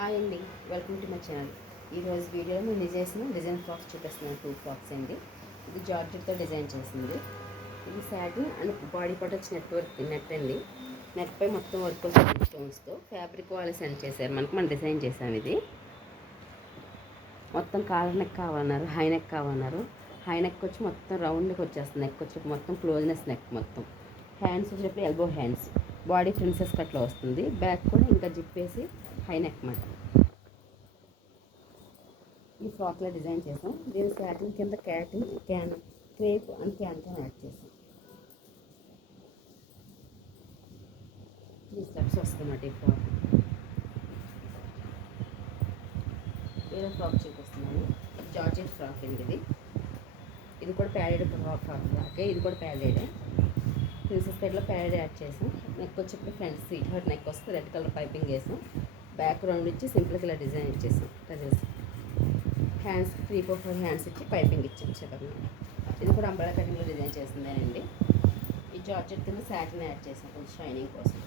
Hi అండి, welcome to my channel. ఈరోజు వీడియోలో నేను చేసిన డిజైన్ ఫ్రాక్స్ చూపిస్తున్నాను. 2 ఫ్రాక్స్ అండి. ఇది జార్జెట్తో డిజైన్ చేసింది. ఇది సాటిన్ అండ్ బాడీ పార్ట్ వచ్చి నెట్ అండి. నెట్పై మొత్తం వర్క్ స్టోన్స్తో ఫ్యాబ్రిక్ వాళ్ళు సెండ్ చేశారు. మనం డిజైన్ చేసాం. ఇది మొత్తం కాలర్ నెక్ కావాలన్నారు, హై నెక్ కావాలన్నారు. హై నెక్ వచ్చి మొత్తం రౌండ్కి వచ్చేస్తుంది. నెక్ వచ్చి మొత్తం క్లోజ్నెస్ నెక్ మొత్తం. హ్యాండ్స్ వచ్చేటప్పుడు ఎల్బో హ్యాండ్స్, బాడీ ప్రిన్సెస్ కట్లో వస్తుంది. బ్యాక్ కూడా ఇంకా జిప్పేసి హై నెక్ మాట. ఈ ఫ్రాక్లో డిజైన్ చేసాం. దీని సాటిన్ కింద can crepe and can add చేసాం. ఈ స్టెప్స్ వస్తాయన్నమాట. ఈ ఫ్రాక్ వేరే ఫ్రాక్ చూపిస్తున్నాను. జార్జెట్ ఫ్రాక్ అండి. ఇది కూడా ప్యాడెడ్ ఫ్రాకే. ఇది కూడా ప్యాడెడే. ప్రిన్సెస్ కట్లో ప్యాడెడ్ యాడ్ చేసాం. నెక్ వచ్చేప్పుడు ఫ్రంట్ సీట్ హర్ట్ నెక్ వస్తే రెడ్ కలర్ పైపింగ్ వేసాం. బ్యాక్ రౌండ్ ఇచ్చి సింపుల్గా ఇలా డిజైన్ ఇచ్చేసాం. టజల్స్ హ్యాండ్స్ 3-4 హ్యాండ్స్ ఇచ్చి పైపింగ్ ఇచ్చాం. ఇది కూడా అంబ్రెలా కటింగ్లో డిజైన్ చేసిందేనండి. ఈ జార్జెట్ కింద సాటిన్ యాడ్ చేసాం కొంచెం షైనింగ్ కోసం.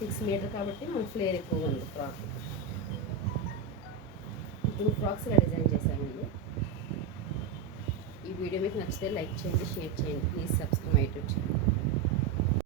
6 మీటర్ కాబట్టి మనకు ఫ్లేర్ ఎక్కువగా ఉంది ఫ్రాక్. 2 ఫ్రాక్స్ ఇలా డిజైన్ చేశామండి. ఈ వీడియో మీకు నచ్చితే లైక్ చేయండి, షేర్ చేయండి. Please subscribe my YouTube channel.